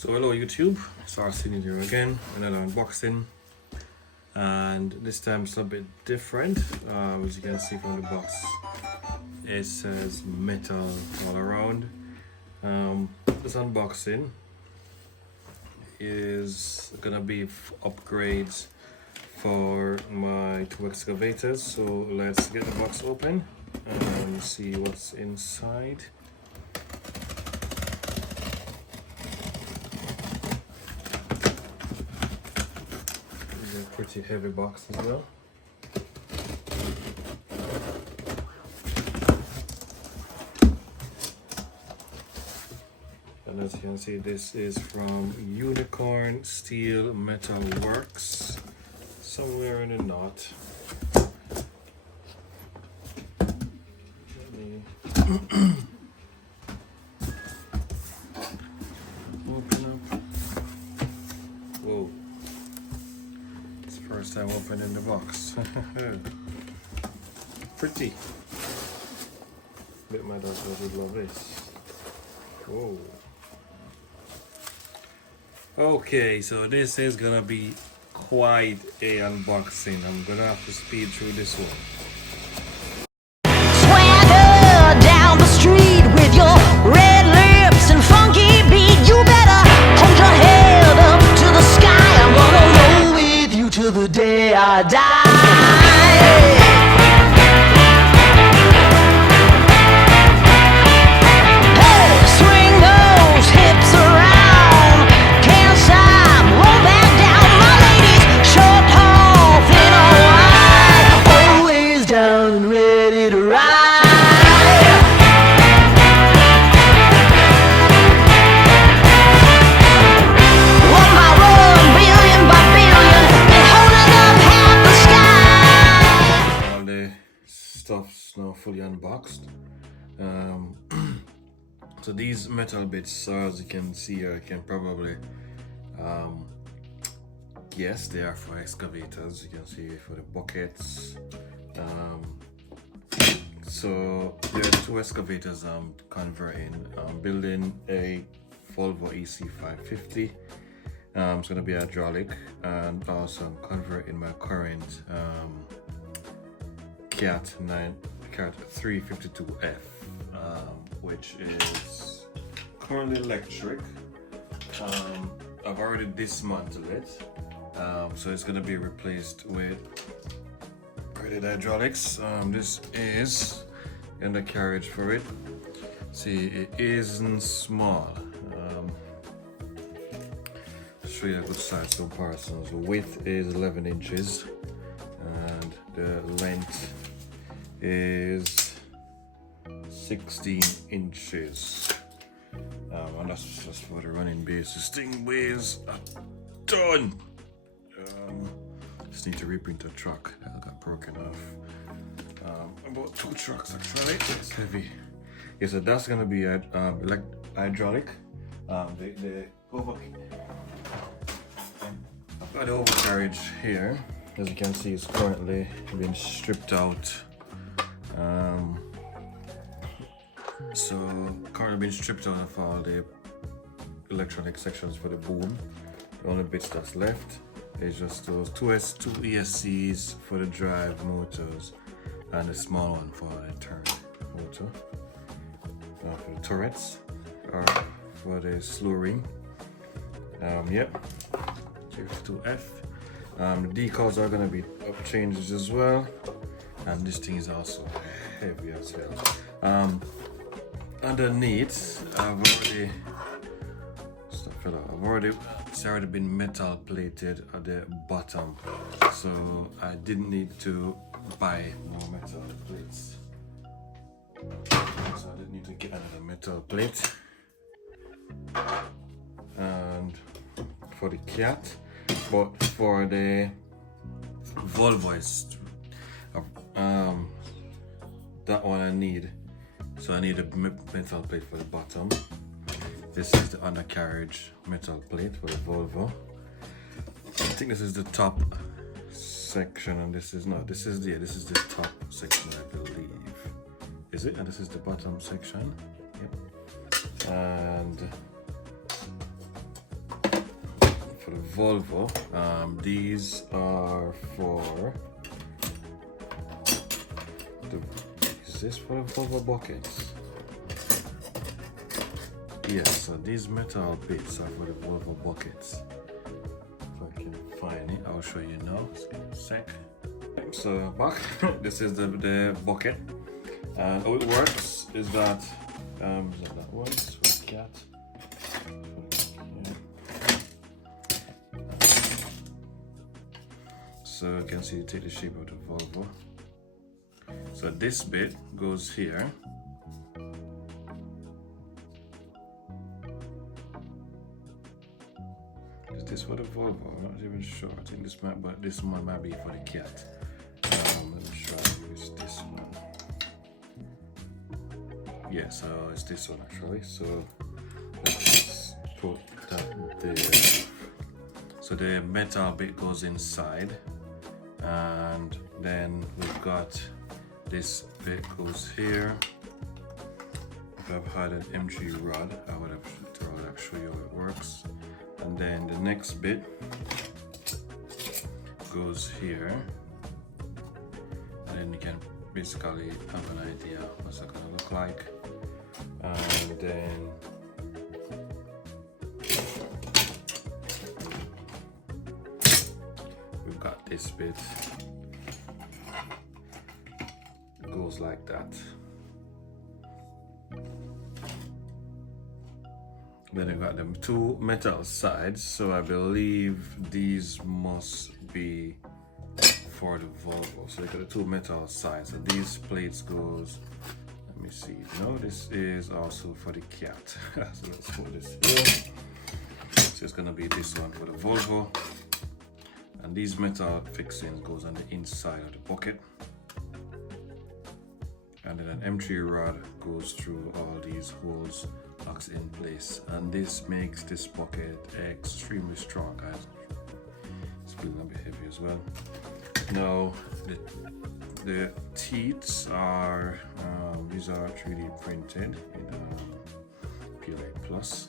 So hello YouTube, it's Arsene here again, another unboxing, and this time it's a bit different. As you can see from the box, it says metal all around. This unboxing is gonna be upgrades for my two excavators. So let's get the box open and see what's inside. Pretty heavy box as well. And as you can see, this is from Unicorn Steel Metal Works, somewhere in the knot. Let me open up. Whoa. First time opening the box. Pretty. Bit my daughter would love this. Whoa. Okay, so this is gonna be quite a unboxing. I'm gonna have to speed through this one. Swagger down the street with your red lips and funky beat. You better hold your head up to the sky. I'm gonna roll with you till the day I die. Hey, swing those hips around. Can't stop, roll back down. My ladies, short, tall, thin or wide, always down and ready to ride. One by one, billion by billion, been holding up half the sky. All the stuff's now fully unboxed. So these metal bits, as you can see here, I can probably guess they are for excavators. You can see for the buckets. So there are two excavators I'm converting. I'm building a Volvo EC550. It's going to be hydraulic, and also I'm converting my current Cat 352F, which is currently electric. I've already dismantled it, so it's going to be replaced with rated hydraulics. This is the undercarriage for it. See, it isn't small. Show you a good size comparison. So width is 11 inches and the length is 16 inches. And that's just for the running base. This thing weighs a ton. Just need to reprint a truck that got broken off. About 2 trucks actually. It's heavy. Yeah, so that's gonna be like hydraulic. I've got the overcarriage here. As you can see, it's currently being stripped out. So currently being stripped out of all the electronic sections for the boom. The only bits that's left is just those two ESCs for the drive motors and a small one for the turn motor. For the turrets or for the slow ring. Yep. 2F. The decals are gonna be up changes as well, and this thing is also heavy as hell. Underneath, it's already been metal plated at the bottom, so I didn't need to buy more metal plates. So I didn't need to get another metal plate. And for the Cat, but for the Volvo, that one I need. So I need a metal plate for the bottom. This is the undercarriage metal plate for the Volvo. I think this is the top section, and this is the top section, I believe. Is it? And this is the bottom section. Yep. And for the Volvo. These are for is this for the Volvo buckets? Yes, so these metal bits are for the Volvo buckets. If I can find it, I'll show you now. Just give me a sec. So back, this is the bucket, and how it works is that that one is for the cat. So you can see, take the shape of the Volvo. So this bit goes here. Is this for the Volvo? I'm not even sure. I think this might, but this one might be for the cat. Let me show you. It's this one. Yes, it's this one actually. So let's put that there. So the metal bit goes inside, and then we've got this bit goes here. If I've had an M3 rod, I would have show you how it works. And then the next bit goes here, and then you can basically have an idea what's it gonna look like. And then we've got this bit, it goes like that. Then you've got them two metal sides, so I believe these must be for the Volvo. So you got the two metal sides, and these plates goes, let me see, no, this is also for the cat. So let's put this here. So it's gonna be this one for the Volvo, and these metal fixings goes on the inside of the bucket, and then an M3 rod goes through all these holes, locks in place, and this makes this bucket extremely strong, guys. It's feeling a bit heavy as well. Now the teeth are these are 3D printed in PLA Plus.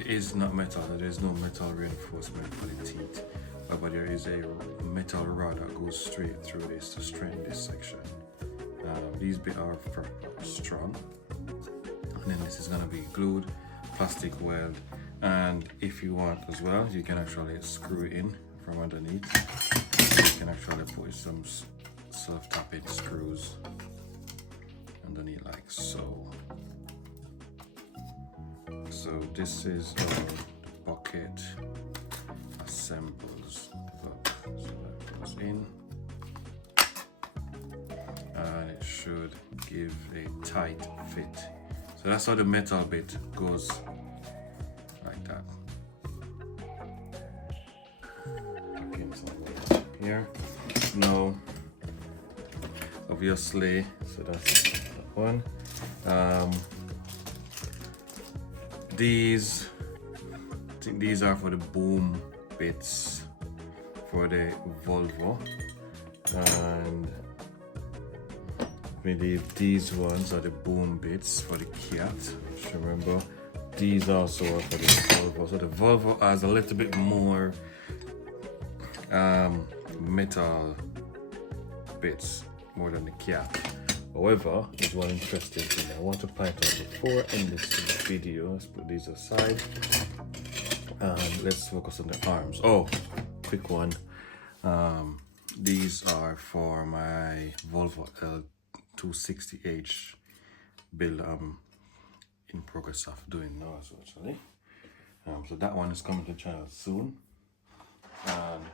It is not metal. There is no metal reinforcement for the teeth, but there is a metal rod that goes straight through this to strengthen this section. These bits are strong. And then this is going to be glued, plastic weld, and if you want as well, you can actually screw it in from underneath. You can actually put some self-tapping screws underneath like so. So this is the bucket assembles. So that goes in, and it should give a tight fit. So that's how the metal bit goes, like that. Okay, so here. Now, obviously, so that's that one. These, I think these are for the boom bits for the Volvo, and I believe these ones are the boom bits for the cat. Just remember, these also are for the Volvo. So the Volvo has a little bit more metal bits more than the cat. However, there's one interesting thing I want to point out before I end this video. Let's put these aside. Let's focus on the arms. Oh, quick one. These are for my Volvo L260H build in progress of doing now as well, actually. So that one is coming to the channel soon. And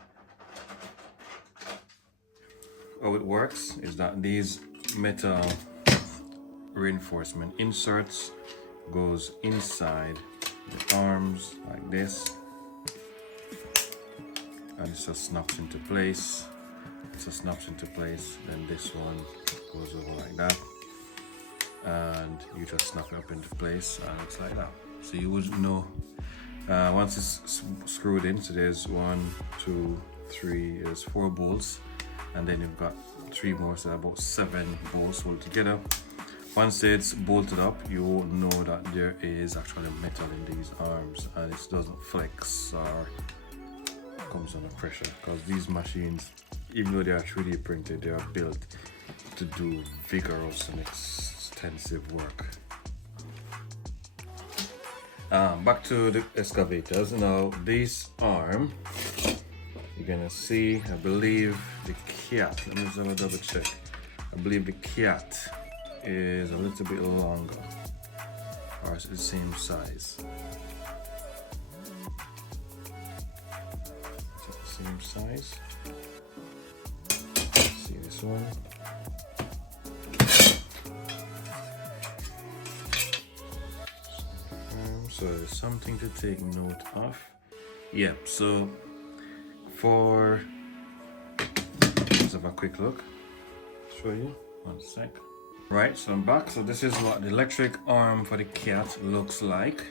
how it works is that these metal reinforcement inserts goes inside the arms like this, and it just snaps into place. It just snaps into place. Then this one goes over like that, and you just snap it up into place, and it's like that. So you would know once it's screwed in. So there's 1, 2, 3. There's 4 bolts, and then you've got 3 more, so about 7 bolts all together. once it's bolted up, you won't know that there is actually metal in these arms, and it doesn't flex or comes under pressure, because these machines, even though they are 3D printed, they are built to do vigorous and extensive work. Back to the excavators. Now this arm, you're gonna see, I believe the cat, let me just have a double check. I believe the cat is a little bit longer, or it's the same size. Is it the same size? See this one? So there's something to take note of. Yep, so let's have a quick look. Show you, 1 sec. Right, so I'm back. So this is what the electric arm for the cat looks like.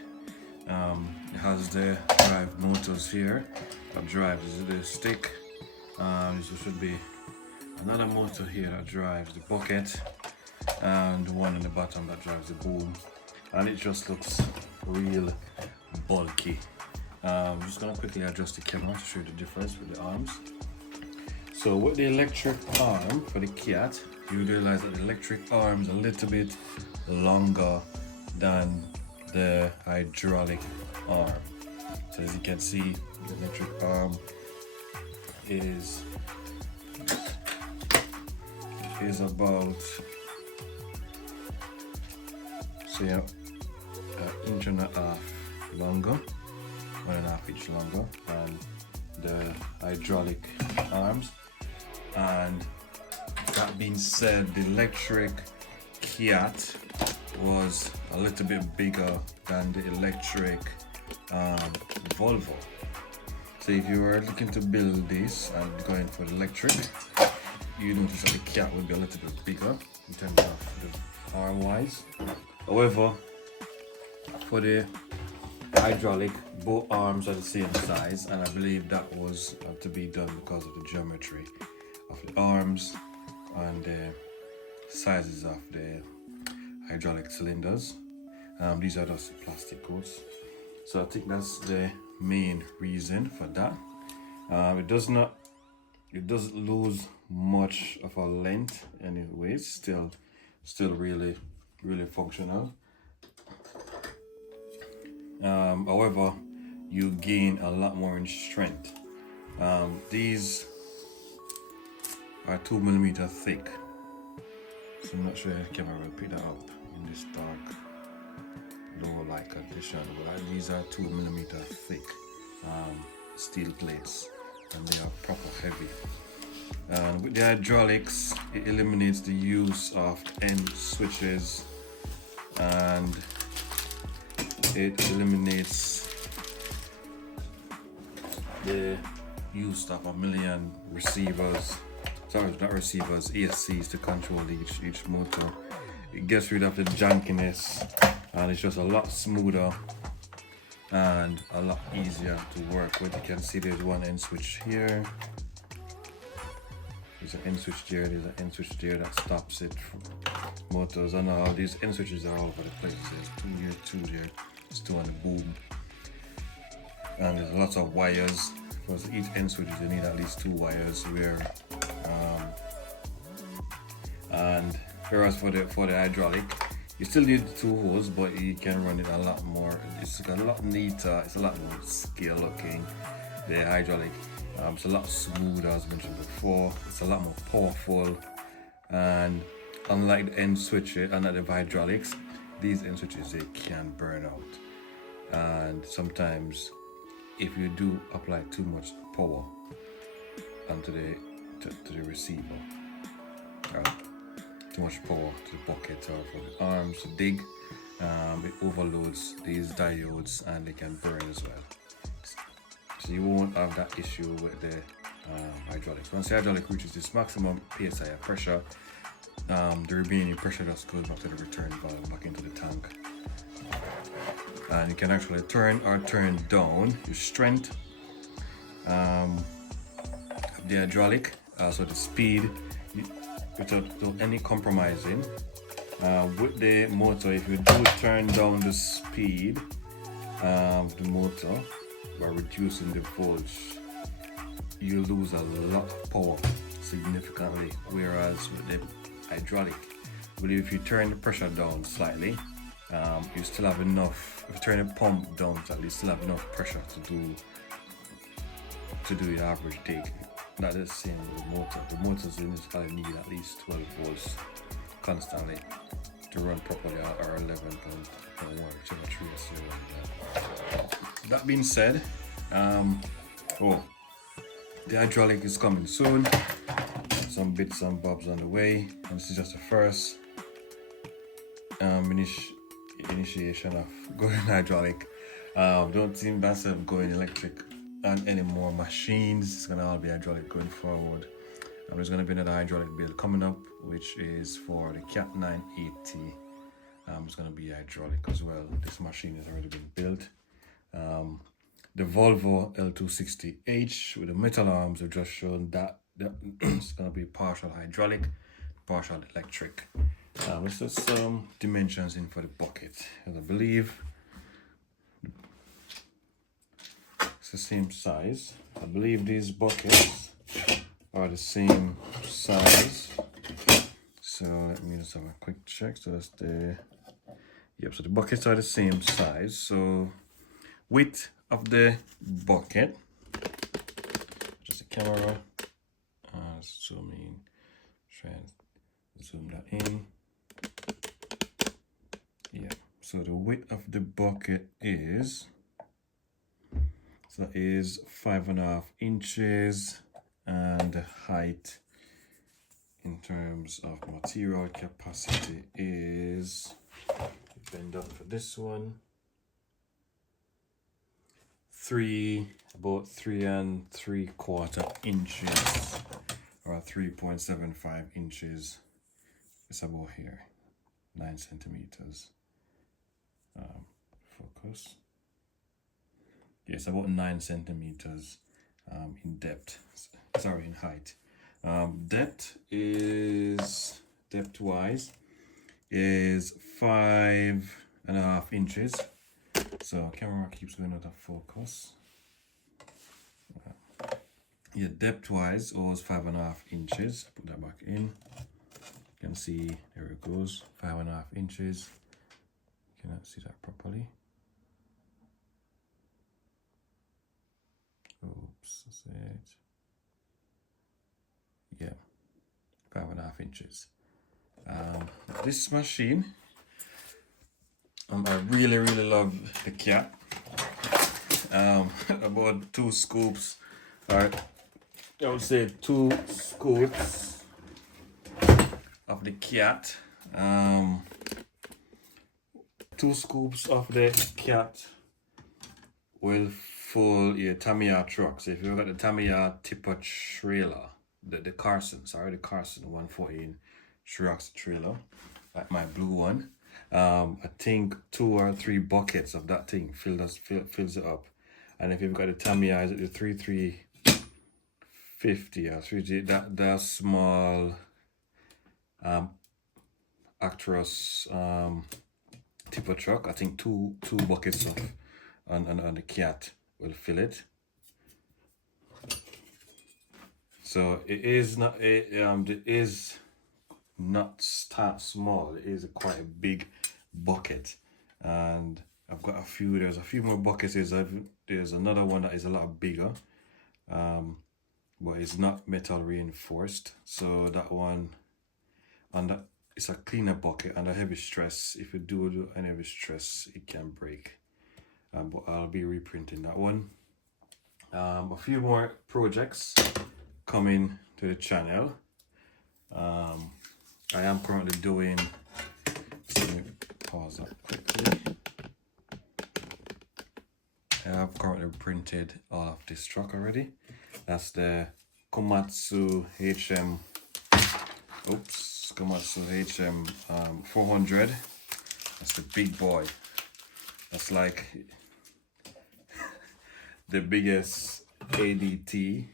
It has the drive motors here. That drives the stick. There should be another motor here that drives the bucket, and the one in the bottom that drives the boom. And it just looks real bulky. I'm just gonna quickly adjust the camera to show you the difference with the arms. So with the electric arm for the cat, you realize that the electric arm is a little bit longer than the hydraulic arm. So as you can see, the electric arm is about, say, an inch and a half longer, 1.5 inch longer than the hydraulic arms. And that being said, the electric cat was a little bit bigger than the electric Volvo. So if you were looking to build this and going for the electric, you notice that the cat would be a little bit bigger in terms of the arm wise. However, for the hydraulic, both arms are the same size, and I believe that was to be done because of the geometry of the arms and the sizes of the hydraulic cylinders. These are just plastic coats, so I think that's the main reason for that. It doesn't lose much of a length anyway. It's still really functional. However, you gain a lot more in strength. These are 2mm thick, so I'm not sure if the camera will pick that up in this dark low light condition, but these are 2mm thick steel plates, and they are proper heavy. With the hydraulics, it eliminates the use of end switches, and it eliminates the use of a million receivers, sorry, not receivers, ESCs to control each motor. It gets rid of the jankiness, and it's just a lot smoother and a lot easier to work with. You can see there's one end switch here. There's an end switch there, there's an end switch there that stops it from motors. I know these end switches are all over the place. There's 2 here, 2 there, there's 2 on the boom. And there's lots of wires. For each end switch you need at least 2 wires where and whereas for the hydraulic, you still need 2 holes, but you can run it a lot more. It's a lot neater, it's a lot more scale looking. The hydraulic, it's a lot smoother, as mentioned before. It's a lot more powerful, and unlike the end switches and the hydraulics, these end switches, they can burn out, and sometimes if you do apply too much power onto the receiver, too much power to the bucket or for the arms to dig, it overloads these diodes and they can burn as well. So you won't have that issue with the hydraulics. Once the hydraulic reaches this maximum PSI of pressure, the remaining pressure just goes back to the return valve, back into the tank. And you can actually turn or turn down your strength of the hydraulic, so the speed, without any compromising. With the motor, if you do turn down the speed of the motor by reducing the voltage, you lose a lot of power significantly. Whereas with the hydraulic, but if you turn the pressure down slightly, you still have enough. If you turn the pump down, at least still have enough pressure to do your average dig. Not the same with the motor. The motors in this car need at least 12 volts constantly to run properly, or 11.1, whichever tree is running. That being said, the hydraulic is coming soon. Some bits and bobs on the way, and this is just the first initiation of going hydraulic. Don't see myself going electric on any more machines. It's gonna all be hydraulic going forward. There's gonna be another hydraulic build coming up, which is for the Cat 980. It's gonna be hydraulic as well. This machine has already been built. The Volvo L260H with the metal arms have just shown that it's gonna be partial hydraulic, partial electric. Let's just some dimensions in for the bucket. As I believe it's the same size. I believe these buckets are the same size. So let me just have a quick check. So that's the so the buckets are the same size. So width of the bucket, just the camera, zoom in, try and zoom that in. So the width of the bucket is 5.5 inches, and the height in terms of material capacity is, bend up for this one, about 3 3/4 inches, or 3.75 inches. It's about here, 9 centimeters. Focus. Yes, about 9 centimeters in depth. Sorry, in height. Depth-wise is 5.5 inches. So camera keeps going out of focus. Depth-wise was 5.5 inches. Put that back in. You can see there it goes, 5.5 inches. Cannot see that properly. Oops, that's it. 5.5 inches. This machine, I really love the Cat. About 2 scoops, or I would say 2 scoops of the Cat. 2 scoops of the Cat will full Tamiya truck. So if you've got the Tamiya tipper trailer, the Carson 114 trucks trailer, like my blue one, I think 2 or 3 buckets of that thing fills it up. And if you've got the Tamiya, is it the 3350 or 30, that small Actros tipper truck, I think two buckets of on the Cat will fill it. So it is not that small. It is quite a big bucket, and I've got there's a few more buckets. There's another one that is a lot bigger, but it's not metal reinforced. So that one, it's a cleaner bucket under heavy stress. If you do any heavy stress, it can break. But I'll be reprinting that one. A few more projects coming to the channel. I am currently doing, let me pause that quickly. I have currently printed all of this truck already. That's the Komatsu HM 400. That's the big boy. That's like the biggest ADT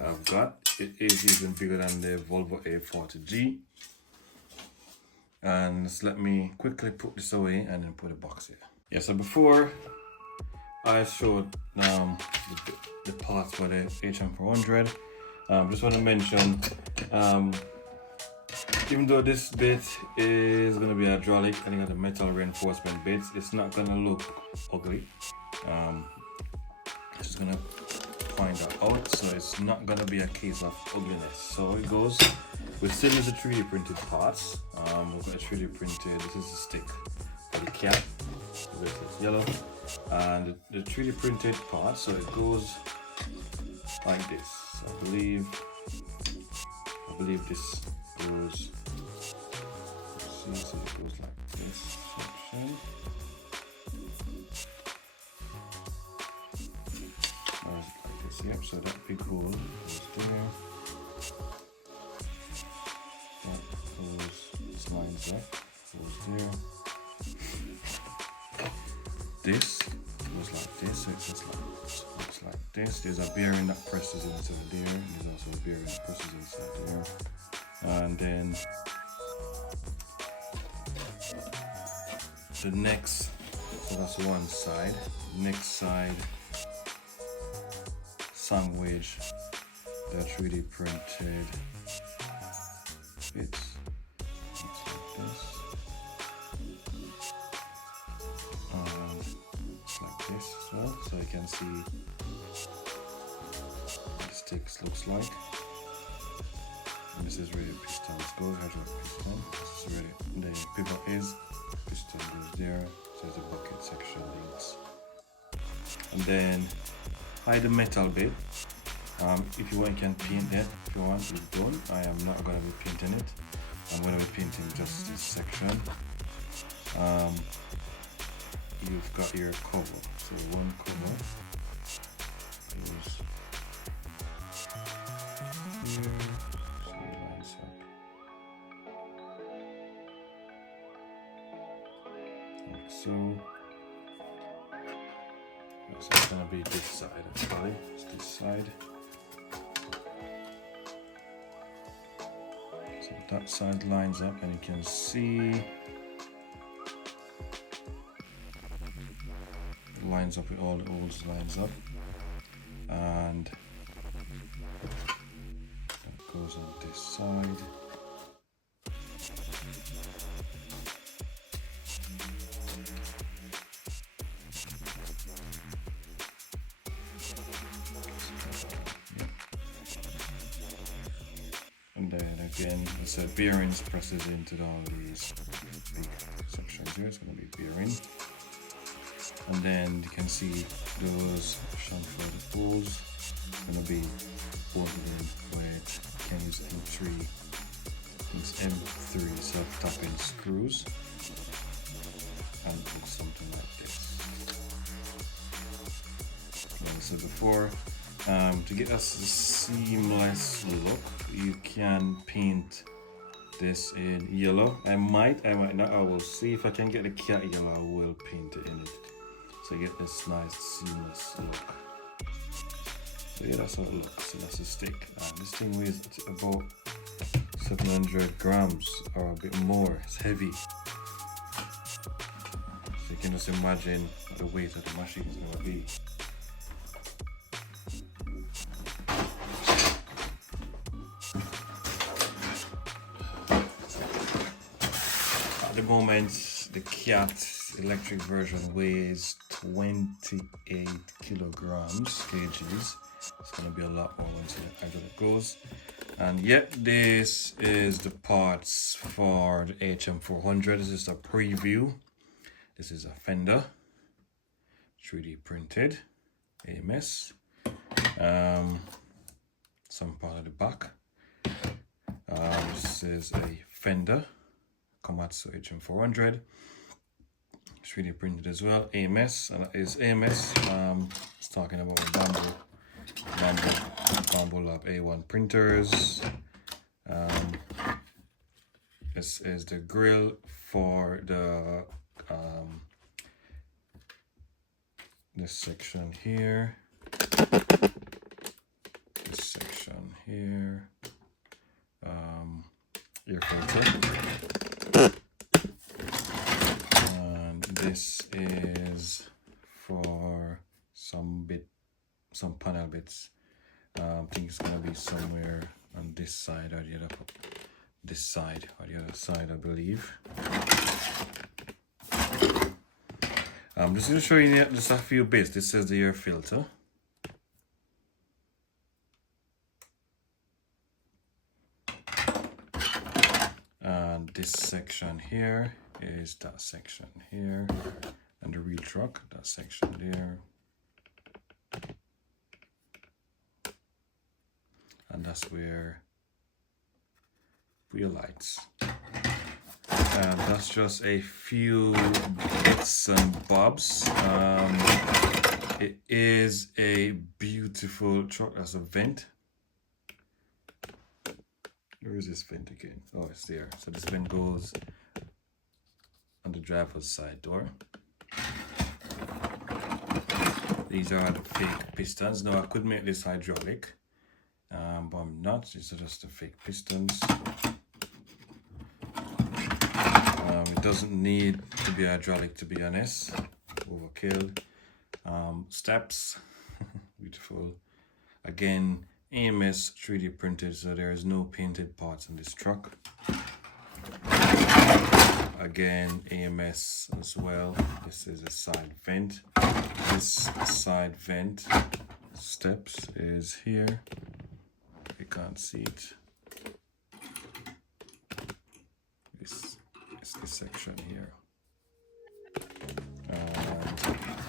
I've got. It is even bigger than the Volvo A40G. And just let me quickly put this away and then put the box here. Yeah, so before I showed the parts for the HM400, just want to mention, even though this bit is going to be hydraulic and you got the metal reinforcement bits, it's not going to look ugly. Just going to point that out, so it's not going to be a case of ugliness. So it goes, we still use the 3D printed parts. We've got a 3D printed, this is the stick for the cap, this is yellow, and the 3D printed part, so it goes like this. I believe this goes, so it goes like this section. Or is it like this? Yep, so that big hole goes there. That goes, lines up, goes there. This goes like this, so it looks like this. There's a bearing that presses inside there, and there's also a bearing that presses inside there. And then the next, so that's one side. Next side, sandwich, the 3D printed bits. Looks like this. Like this as well, so you can see what the sticks looks like. And this is where the pistons go, hydraulic piston. This is where the pivot is. Piston goes there, so the bucket section leads. And then hide the metal bit. If you want, you can paint it. If you want, it's done. I am not going to be painting it. I'm going to be painting just this section. You've got your cover, so one cover is here, so it lines up like so. So it's going to be this side actually, it's this side. So that side lines up and you can see lines up with all the holes, lines up, and that goes on this side. And then again, it's a bearings presses into all these big sections here. It's going to be bearing. And then you can see those chamfered holes going to be bolted in with, you can use M3, these M3 self-tapping screws, and it looks something like this. Like I said before, to get a seamless look, you can paint this in yellow. I might not. I will see if I can get the cat yellow. I will paint it in it. So you get this nice seamless look. So yeah, that's how it looks. So that's a stick. This thing weighs about 700 grams or a bit more. It's heavy. So you can just imagine what the weight of the machine is going to be. At the moment, the cat electric version weighs 28 kgs. It's going to be a lot more once the hydraulic goes. And yet, this is the parts for the HM400. This is a preview. This is a fender, 3D printed, AMS. Some part of the back. This is a fender, Komatsu HM400. 3D printed as well, AMS, and that is AMS. It's talking about Bamboo Lab A1 printers. This is the grill for the this section here, this section here, air filter. some panel bits. I think it's gonna be somewhere on this side or the other, this side or the other side, I believe. I'm just gonna show you just a few bits. This is the air filter. And this section here is that section here, and the real truck, that section there. And that's where wheel lights. And that's just a few bits and bobs. It is a beautiful truck. That's a vent. Where is this vent again? Oh, it's there. So this vent goes on the driver's side door. These are the fake pistons. Now I could make this hydraulic, but I'm not. These are just the fake pistons. It doesn't need to be hydraulic, to be honest. Overkill. Steps. Beautiful. Again, AMS 3D printed, so there is no painted parts in this truck. Again, AMS as well. This is a side vent. This side vent steps is here. You can't see it. This is this section here.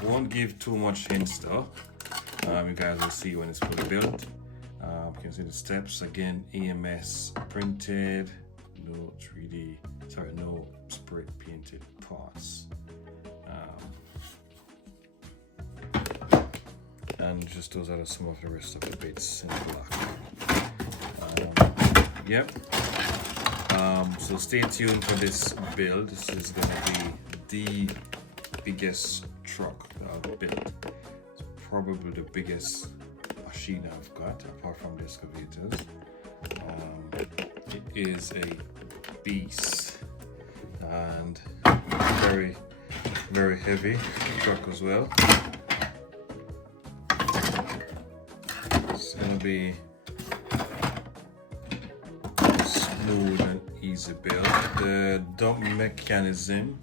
Won't give too much hints though. You guys will see when it's fully built. You can see the steps again. AMS printed. No 3D. Sorry, no spray painted parts. And just those are some of the rest of the bits in black. Yep. So stay tuned for this build. This is going to be the biggest truck that I've built. It's probably the biggest machine I've got, apart from the excavators. It is a beast and very, very heavy truck as well. It's gonna be smooth and easy build. The dump mechanism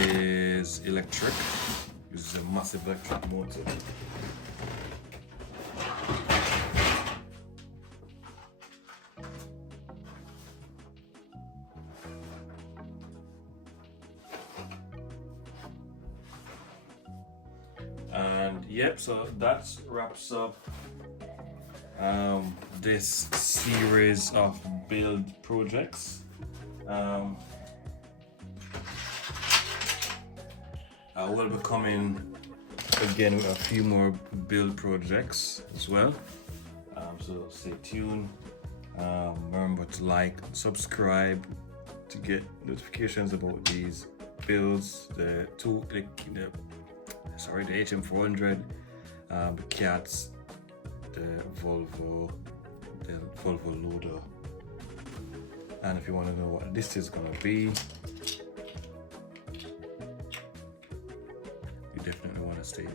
is electric. This is a massive electric motor. And yep, so that wraps up this series of build projects. I will be coming again with a few more build projects as well. So stay tuned. Remember to like, subscribe to get notifications about these builds. The HM400, the Cats, the Volvo loader. And if you want to know what this is gonna be, you definitely want to stay